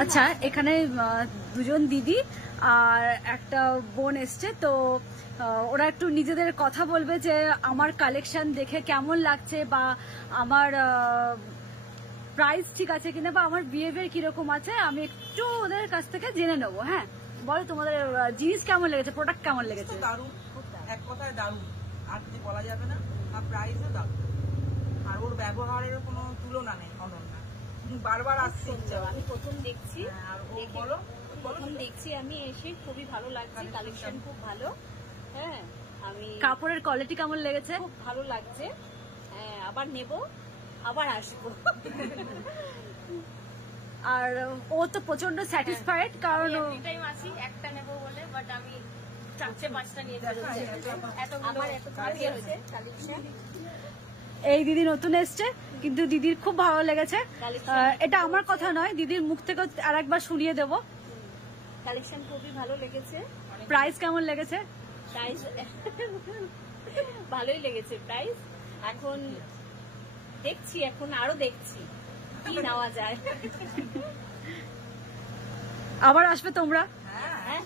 আচ্ছা, এখানে দুজন দিদি আর একটা বোন এসছে, তো ওরা একটু নিজেদের কথা বলবে যে আমার কালেকশন দেখে কেমন লাগছে, বা আমার প্রাইস ঠিক আছে কিনা, বা আমার বিহেভিয়ার কিরকম আছে, আমি একটু ওদের কাছ থেকে জেনে নেবো। হ্যাঁ, বলো তোমাদের জিনিস কেমন লেগেছে, প্রোডাক্ট কেমন লেগেছে? দারুণ, এক কথায় দারুণ, আর কিছু বলা যাবে না। আর প্রাইসও দারুণ, আর ওর ব্যবহারের কোনো তুলনা নেই, অনন্যা। বারবার আসছে, আমি প্রথম দেখছি, প্রথম দেখছি আমি এসে খুবই ভালো লাগছে, কালেকশন খুব ভালো। হ্যাঁ, আমি কাপড়ের কোয়ালিটি কেমন লেগেছে? খুব ভালো লাগছে। হ্যাঁ, আবার নেব, আবার আসবো। আর ও তো প্রচন্ড স্যাটিসফাইড, কারণ টাইম আসি একটা নেব বলে, বাট আমি 4-5টা নিয়ে ফেলেছি। আমার এত ভালো হয়েছে কালেকশন। এই দিদি নতুন এসছে, কিন্তু দিদির খুব ভালো লেগেছে। এটা আমার কথা নয়, দিদির মুখ থেকে আর একবার শুনিয়ে দেবো। কালেকশন খুবই ভালো লেগেছে। প্রাইস কেমন লেগেছে? প্রাইস ভালোই লেগেছে। প্রাইস এখন দেখছি, এখন আরো দেখছি কি নেওয়া যায়। আবার আসবে তোমরা? হ্যাঁ,